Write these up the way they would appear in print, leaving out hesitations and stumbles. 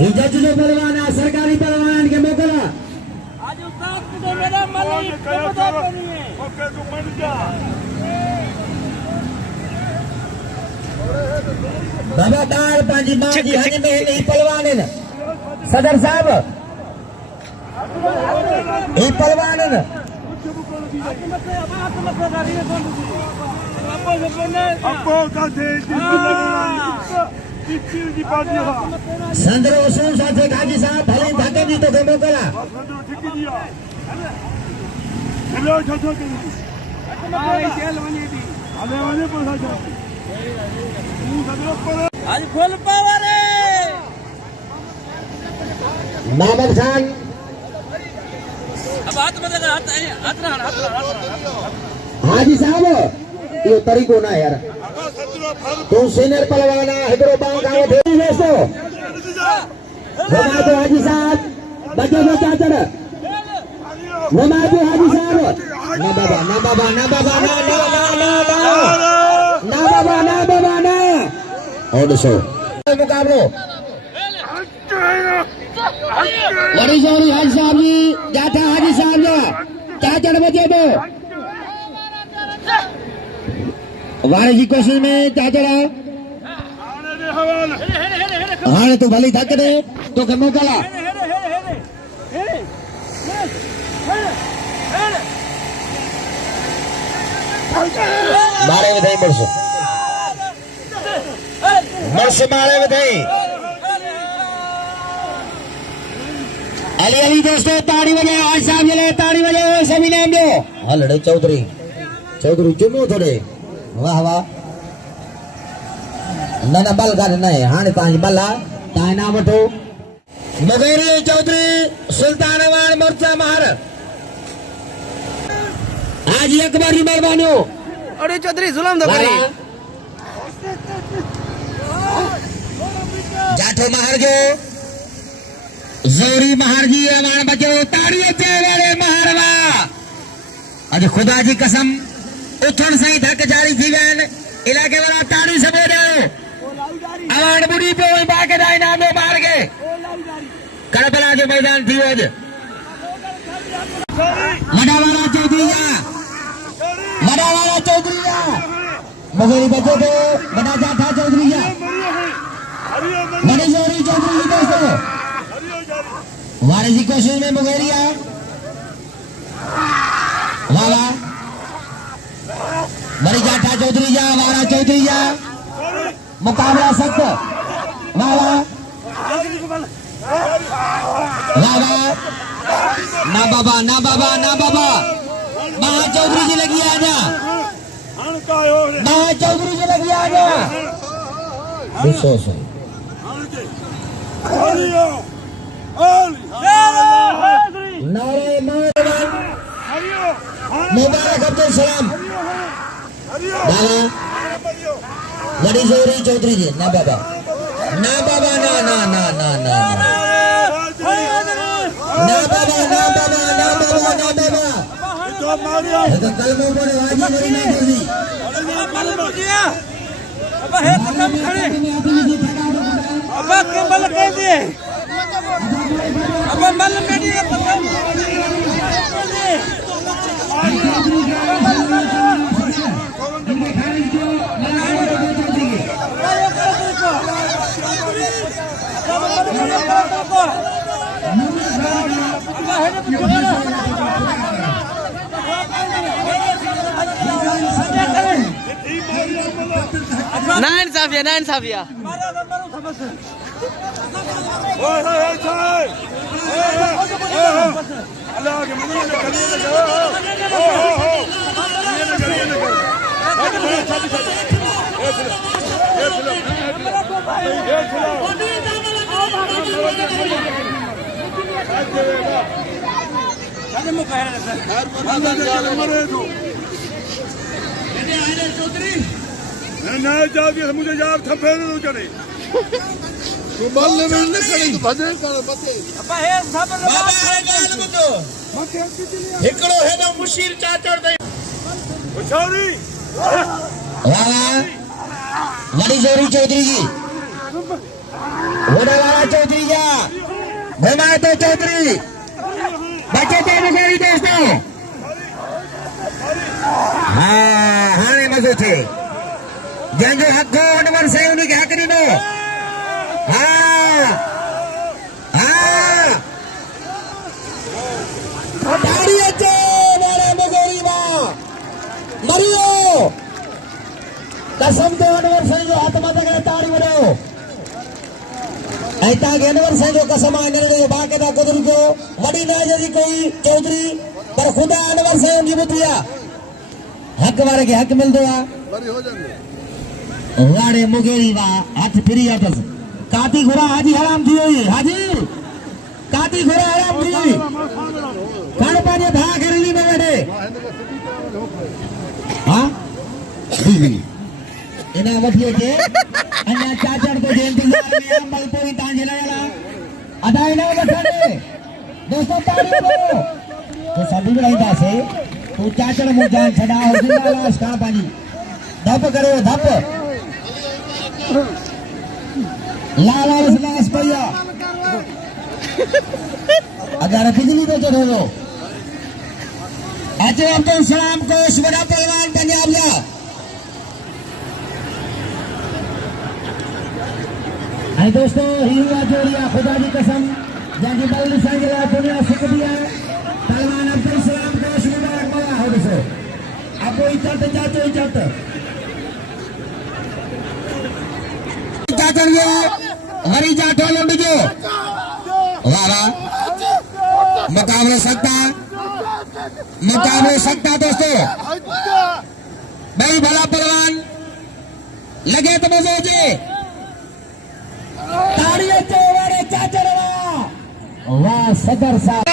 जज जो पहलवान है सरकारी पहलवान के मोकला आज उस्ताद को मेरा मालिक पता नहीं है ओके तू मर जा बाबा दाल पांजी मां जी हनी में नहीं पहलवान है सदर साहब ये पहलवान है संदरो सुन साथे गाजी साहब भले धके दी तो के मोकला हेलो छछो के आई चल वनी दी अबे वनी पर जा आज फुल पावर है मोहम्मद खान अब हाथ बदल हाथ हाजी साहब ये तरीको ना यार तू सीनियर पहलवान है हिकड़ो बांग गांव भेजी दोस्तो नमाज हाजी साहब बच्चों को क्या चढ़ नमाज हाजी साहब ना बाबा ना बाबा ना बाबा ना ना ना ना ना बाबा ना बाबा ना और दोस्तों मुकाबलो बड़ी जोरी हाजी साहब जी जाता हाजी साहब जा क्या चढ़ बजे दो वारे की कोशिश में क्या चढ़ा हाँ तू भली थक दे तो के मोकला मारे विधाई मरसो मारे विधाई अली अली दोस्तों ताड़ी बजाओ आज साहब जले ताड़ी बजाओ सभी नाम दो हलड़े चौधरी चौधरी जुमो थोड़े वाह वाह न बल कर न हाणे तव्हांजी बल आहे तव्हां इनाम वठो मुगेरी चौधरी सुल्तानाबाद मोर्चा महार हाजी अकबर जी महिरबानियूं अरे चौधरी जुलम दबारी जाठो महार जो जोरी महार जी रवान बचो ताड़ी अचे वाले महारवा अज खुदा जी कसम उथण से ही धक जारी थी विया आहिनि इलाके वाला ताड़ी सबो ॾियो अवान बुढ़ी पे वही बाक़ायदा इनाम मार के करबला जो मैदान थी अज मडावाला चौधरी मुगेरी बचो तो बड़ा जाठा चौधरी बड़ी जोरी चौधरी दोस्तों वारे जी कोशिश में मुगेरिया वाला बड़ी जाठा चौधरी जा वारा चौधरी जा मुकाबला सख्त वाला वाला ना बाबा ना बाबा ना बाबा महा चौधरी जी लगी आजा महा चौधरी जी लगी आजा गुस्सो से नारे मुबारक अब्दुल सलाम बाबा बड़ी जोरी चौधरी जी ना बाबा ना बाबा ना ना ना ना ना ना बाबा ना बाबा ना बाबा ना बाबा तो कलमों पर वाजी मेरी ना जोरी अब है कम खड़े अब कमल कर दे अब मल मेडी का पता नाइन साफिया मुझे यार थप्पे दे चढ़े तू बल में न खड़ी भजन कर मथे अब है सब बाबा गाल बुधो हिकड़ो है ना मुशीर चाचड़ दे उछारी वाह बड़ी जोरी चौधरी जी वड़ा वाला चौधरी जा घुमाए तो चौधरी बचे थे मुखेरी दोस्तों। हाँ हाणे मज़ो थे जंहिंजो हक़ हो हुन वर से उनखे हक़ ॾिनो। हाँ हाँ ताड़ी अचे वारे मुगोरी मां मरियो कसम ते अनवर साईं जो हथ मथे करे ताड़ी वॼायो ऐं तव्हांखे अनवर साईं जो कसम आहे निर्णय जो बाक़ाइदा क़दुरु कयो वॾी नाज़ जी कोई चौधरी पर ख़ुदा अनवर साईं जी ॿुधी आहे हक़ वारे खे हक़ मिलंदो आहे। बरी हो जाएंगे वाड़े मुगेरी वाह हथ फिरी अथसि काती घोड़ा हाजी हराम थी हुई हाजी काती घोड़ा हराम थी हुई कण पंहिंजे भाउ खे रिली में वेठे हाँ इन वठी अचे अञा चाचड़ तो जे इंतजार में आहे मलपोई तव्हांजे लाइ अदा इन वठे दोस्तों ताड़ी दो तो सभी विड़ाईंदासीं तू चाचड़ मूं जान छॾा जिंदा लाश खां पंहिंजी धप करो धप लाल लाश पई आहे अगरि बिजली तो चढ़ो हो अचो अब्दुल सलाम कोश वॾा पहलवान पंजाब जा ऐं दोस्तों ही हुआ जोड़िया खुदा की कसम जंहिंजी बल ॾिसण जे लाइ दुनिया सुकंदी आहे पहलवान अब्दुल सलाम कोश मुबारक मौला हो ॾिसो अबो ई चट चाचो ई चट चाचड़ जो हरी जाठो लुंड जो वाह वाह मुकाबले सकता दोस्तों भाई भला पहलवान लगे तो मज़ो हुजे ताड़ी अचे वारे चाचड़ वाह सदर साहब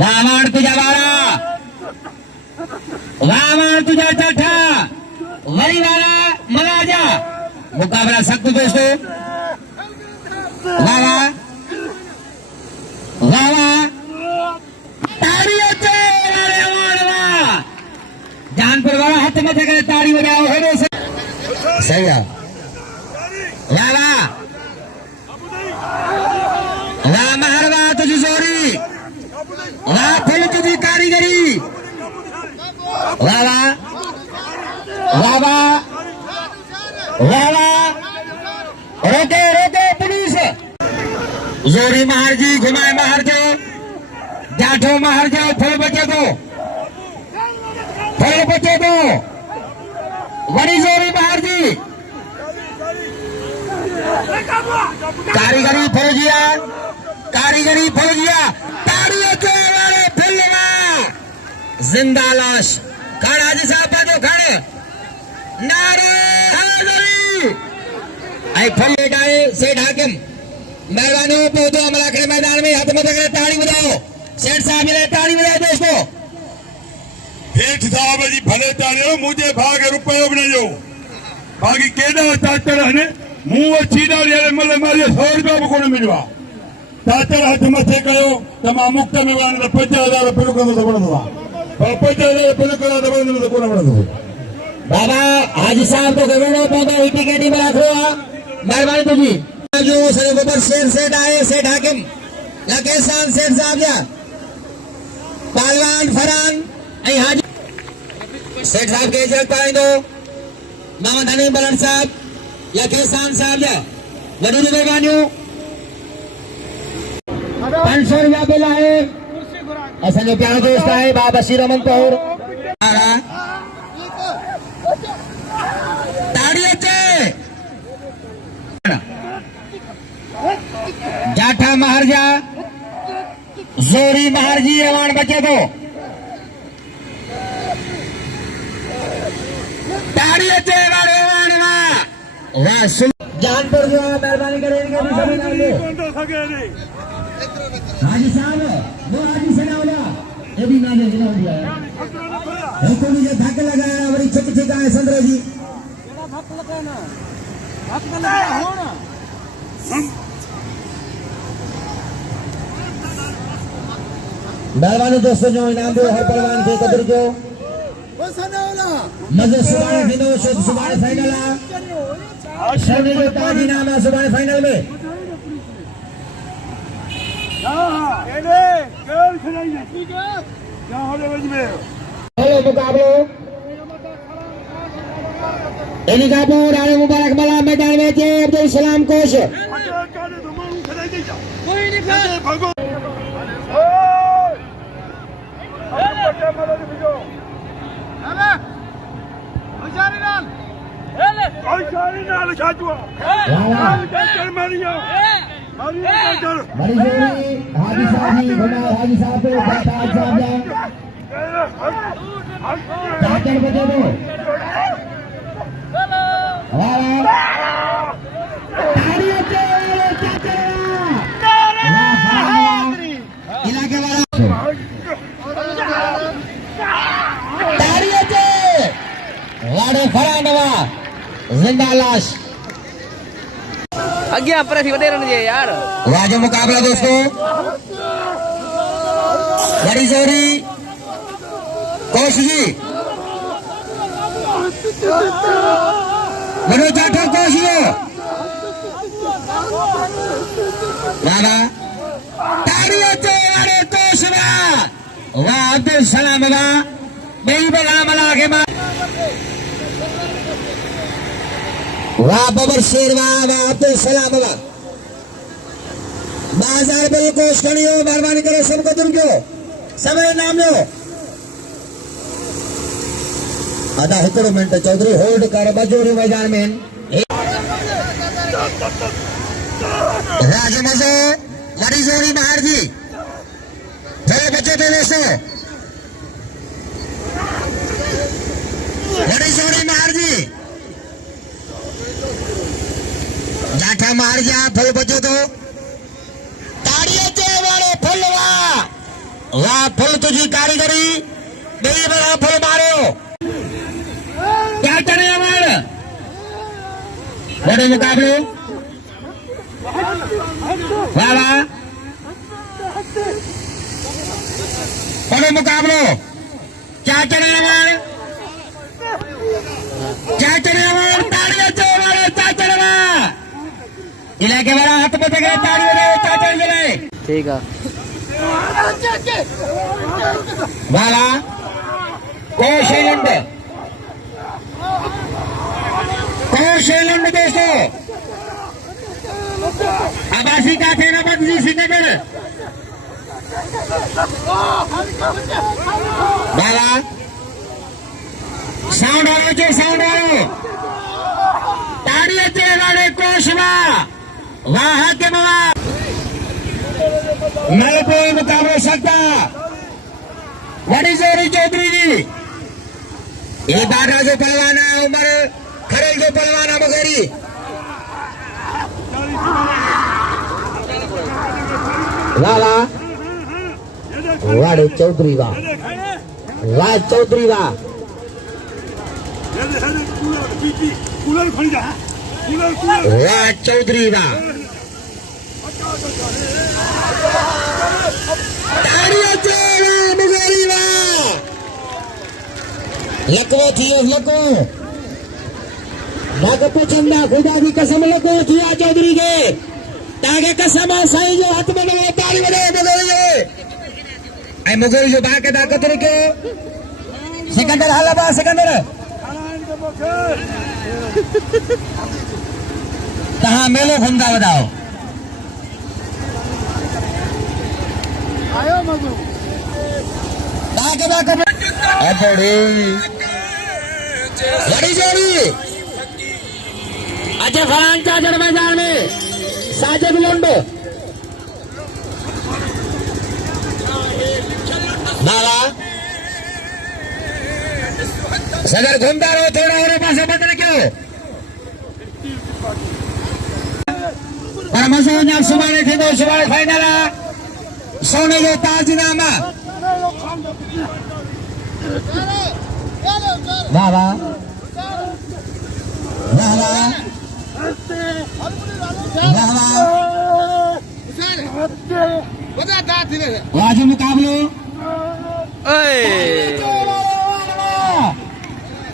वाह वाण तुझा वारा वाह वाण तुझा चाठा वरी वाला मलाजा मुकाबला सख्त दोस्तों वाह वाह वाह वाह ताड़ी अचे वारे वाण वाह जानपुर वाला हाथ मथे करे ताड़ी बजाओ हेडो सही है वाह वाह वाह महरवा तुझी जोरी वाह फुल तुझी कारीगरी वाह वाह वाह वाह वाह वाह रोके रोके पुलिस जोरी महार जी घुमाए महार जो जाठो महार जो फुल बचे दो वरी जोरी महार जी कारीगरी फौजिया ताड़ियों के वाले फिल्म जिंदा लाश खाना जी साहब जो खाने नारे हैदरी आई फल लेटाए सेठ हाकिम मेहरबानी पहुंचो अमला के मैदान में हाथ मथे करे ताड़ी बजाओ सेठ साहब मेरे ताड़ी बजाओ दोस्तों हेठ साहब जी भले ताड़ियो मुझे भाग रुपयो बि न ॾियो बाक़ी केॾा चाचड़ आहिनि मूं वटि चीड़ा ॾियण महिल मारे 100 रुपया बि कोन मिलियो आहे चाचड़ हथ मथे कयो त मां मुक्त में वञा त 50,000 रुपयो कंदो त वणंदो आहे पर 50,000 रुपयो करा त वणंदो त कोन वणंदो बाबा हाजी साहब तो गवेड़ो पौधो ही टिकट में रखो मेहरबानी तुझी जो सरे गोबर सेठ आए सेठ हाकिम लकेसान सेठ साहब जा पहलवान फरान ऐं हाजी सेठ साहब के इज्जत पाइंदो मामा धनी बलन साहब लकेसान साहब जा वॾी महिरबानियूं 500 रुपया बिल आहे असांजो प्यारो दोस्त आहे बाबा बशीर अमन पौर ताड़ी अचे जाठा महारजा जोरी महारजी अवान बचे तो ताड़ी अचे वाले अवान वाह जानपुर जो मेहरबानी करे इनके भी सभी नाम लो हाजी साहब वो हाजी से ना होला ये भी ना दे ना दिया है तो मुझे धक लगाया बड़ी छिक छिका है संद्र जी धक लगाना धक लगा हो ना मेहरबानी दोस्तों जो इनाम दो हर पहलवान के कदर जो मजे सुबह दिनों सुबह फाइनल आ सोने जो ताज इनाम है सुबह फाइनल में એને કેળ ખડાઈ દે ઠીક હે જા હોલે વજ મે हेलो मुकाबलो एनिकापुर आले मुबारक बला मैदान में थे अब्दुल सलाम कोश અટે કાને ધમાણું ખડાઈ દે જા કોઈ નહીં ખાય ભગો ઓય પટે મારો બીજો હવે હોશારી નાલ હેલે હોશારી નાલ ખાજવા ચલ મારિયો મારિયો ચલ बड़ी जोड़ी हाजी साहब बना हाजी साहब को बात आज साहब चाचर बजे दो वाह ताड़ियों से चाचर इलाके वाला ताड़ियों से वाड़े फरानवा जिंदा लाश अग्या पर वडे रन जे यार वाजो मुकाबला दोस्तों बड़ी जोड़ी कोशिश बड़ो चाठो कोशिश वादा ताड़ियों से वाड़े तोशवा वाह अब्दुल सलाम वाह बेई बला मला के मां वाह बबर शेर वाह वाह अब्दुल सलाम वाह बाजार में कोश करियो मेहरबानी करो सबको तुम क्यों समय नाम लो आधा हिकड़ो मिनट चौधरी होल्ड कर बजोरी मैदान में राज मजो वरी जोरी बाहर जी थोड़े बच्चे थे वैसे वरी जोरी बाहर जी जाठा मार गया फुल बचो तो ताड़ियों से वाले फुल वाह वाह फुल तुझी कारीगरी नहीं बड़ा फुल मारो क्या करे हमारे बड़े मुकाबले वाह वाह बड़े मुकाबले क्या करे हमारे क्या करे हमारे ताड़ियों से वाले चाचर इलाके वाला हाथ में गए ताड़ी वाले चाचर गए ठीक है वाला कोशेलंड दोस्तों आबासी का थे ना बंदी श्रीनगर वाला साउंड वालों जो साउंड वालों ताड़ियों से वाले कोशवा वाह के मवा मलपुर मुकाबला सकता वड़ी जोरी चौधरी जी ये बारह जो पहलवाना उमर खरेल जो पहलवाना मगरी लाला वाड़े चौधरी वाह वाह चौधरी वाह कूलर खड़ी जा कूलर वाह चौधरी वाह ताड़ियों से मुगरी वाह लको थी लको नाग पचंदा खुदा की कसम लको थिया चौधरी के तागे कसम साईं जो हाथ में लगे ताड़ी बजे मुगरी जो आई मुगरी जो बाके ताकत के सिकंदर हाला बा सिकंदर कहाँ मेलो घूमता बताओ आयो मजू ताके बड़ी जोड़ी अच्छा फरान चाचर मैदान में साजिद लंडो नाला सदर घूमता रहो थोड़ा और पास बदल क्यों परमसों सुबह थे तो सुबह फाइनल सोने जो ताजनामा वाह वाह वाह वाह वाह मुकाबलो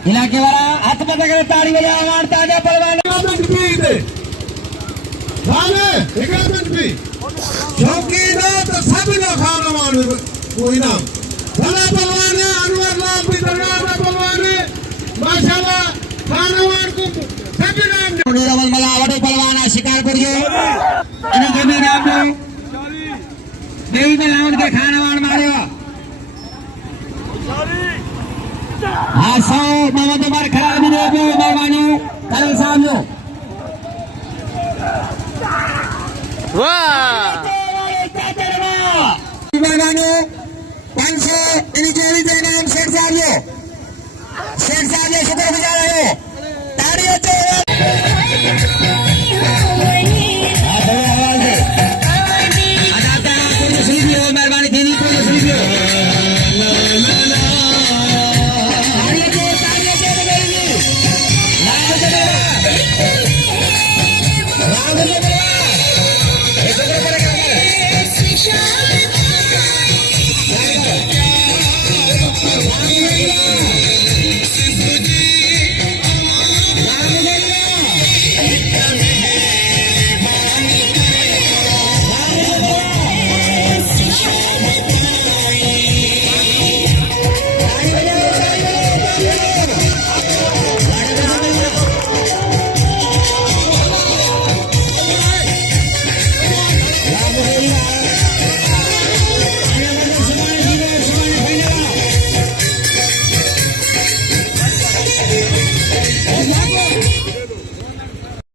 इलाके वाला हाथ में पकड़े ताड़ी बजा मारता है पहलवान वाले एक मिनट भी चौकीदार तो सभी लोग खाना मानो कोई नाम भला पलवान है अनवर लाल भी दरगाह पलवान है माशाल्लाह खानवान को सभी नाम रमल मला वडो पहलवान है शिकारपुर जो इन्हें के भी नाम दो देवी में लाउन के खानवान मारो हाँ सौ मोहम्मद उमर खड़ा भी दे भी मेहरबानी करो सामने वाह मेहरबानी 500 इन्हीं के नाम शेख साहब शुक्रगुजार हो ताड़ियों से मेहरबानी दीदी को राम